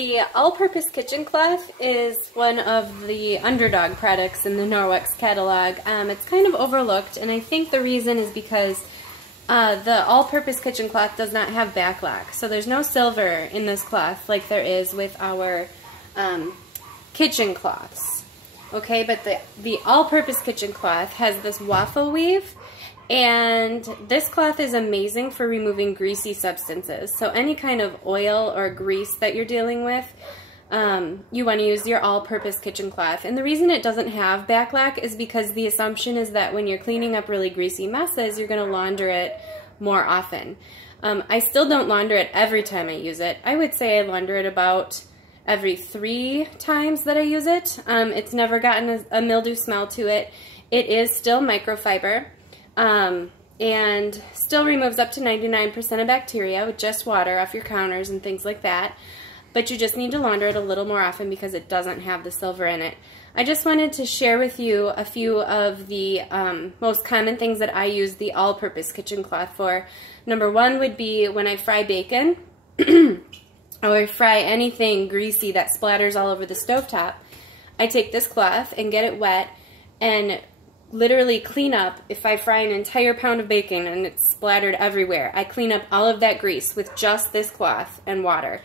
The all-purpose kitchen cloth is one of the underdog products in the Norwex catalog. It's kind of overlooked, and I think the reason is because the all-purpose kitchen cloth does not have backlock. So there's no silver in this cloth like there is with our kitchen cloths. Okay, but the all-purpose kitchen cloth has this waffle weave, and this cloth is amazing for removing greasy substances. So any kind of oil or grease that you're dealing with, you want to use your all-purpose kitchen cloth. And the reason it doesn't have backlock is because the assumption is that when you're cleaning up really greasy messes, you're going to launder it more often. I still don't launder it every time I use it. I would say I launder it about every 3 times that I use it. It's never gotten a mildew smell to it. It is still microfiber. And still removes up to 99% of bacteria with just water off your counters and things like that. But you just need to launder it a little more often because it doesn't have the silver in it. I just wanted to share with you a few of the most common things that I use the all-purpose kitchen cloth for. Number 1 would be when I fry bacon or fry anything greasy that splatters all over the stovetop. I take this cloth and get it wet and literally clean up. If I fry an entire pound of bacon and it's splattered everywhere, I clean up all of that grease with just this cloth and water.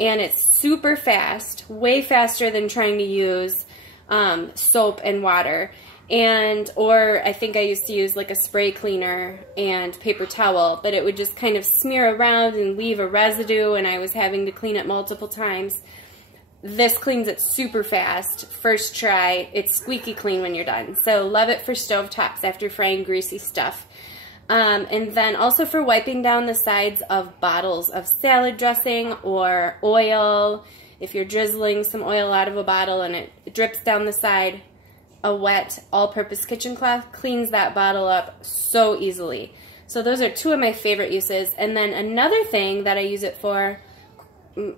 And it's super fast, way faster than trying to use soap and water. Or I think I used to use like a spray cleaner and paper towel, but it would just kind of smear around and leave a residue, and I was having to clean it multiple times. This cleans it super fast. First try, it's squeaky clean when you're done. So love it for stovetops after frying greasy stuff. And then also for wiping down the sides of bottles of salad dressing or oil. If you're drizzling some oil out of a bottle and it drips down the side, a wet all-purpose kitchen cloth cleans that bottle up so easily. So those are 2 of my favorite uses. And then another thing that I use it for,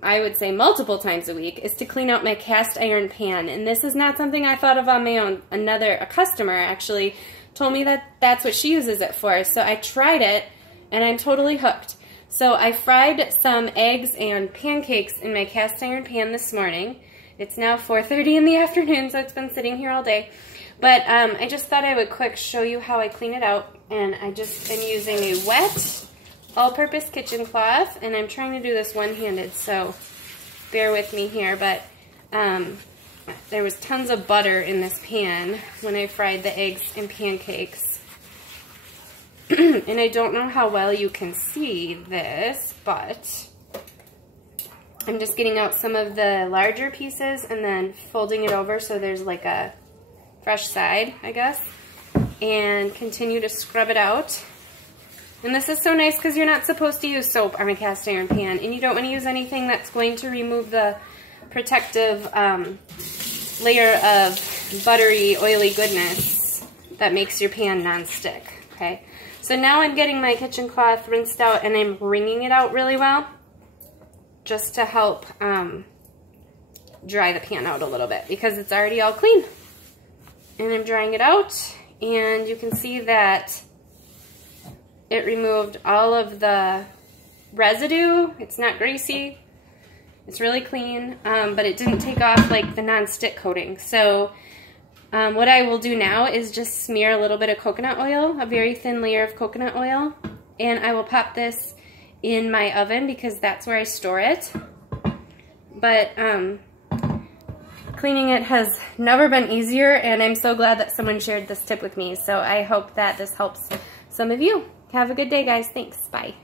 I would say multiple times a week, is to clean out my cast iron pan. And this is not something I thought of on my own. A customer actually told me that that's what she uses it for. So I tried it and I'm totally hooked. So I fried some eggs and pancakes in my cast iron pan this morning. It's now 4:30 in the afternoon, so it's been sitting here all day. But I just thought I would quick show you how I clean it out. And I just am using a wet all-purpose kitchen cloth, and I'm trying to do this one-handed, so bear with me here, but there was tons of butter in this pan when I fried the eggs and pancakes. And I don't know how well you can see this, but I'm just getting out some of the larger pieces and then folding it over so there's like a fresh side, I guess, and continue to scrub it out. And this is so nice because you're not supposed to use soap on a cast iron pan, and you don't want to use anything that's going to remove the protective layer of buttery, oily goodness that makes your pan non-stick, okay? So now I'm getting my kitchen cloth rinsed out and I'm wringing it out really well just to help dry the pan out a little bit because it's already all clean. And I'm drying it out, and you can see that it removed all of the residue. It's not greasy. It's really clean, but it didn't take off like the non-stick coating. So what I will do now is just smear a little bit of coconut oil, a very thin layer of coconut oil, and I will pop this in my oven because that's where I store it. But cleaning it has never been easier, and I'm so glad that someone shared this tip with me. So I hope that this helps some of you. Have a good day, guys. Thanks. Bye.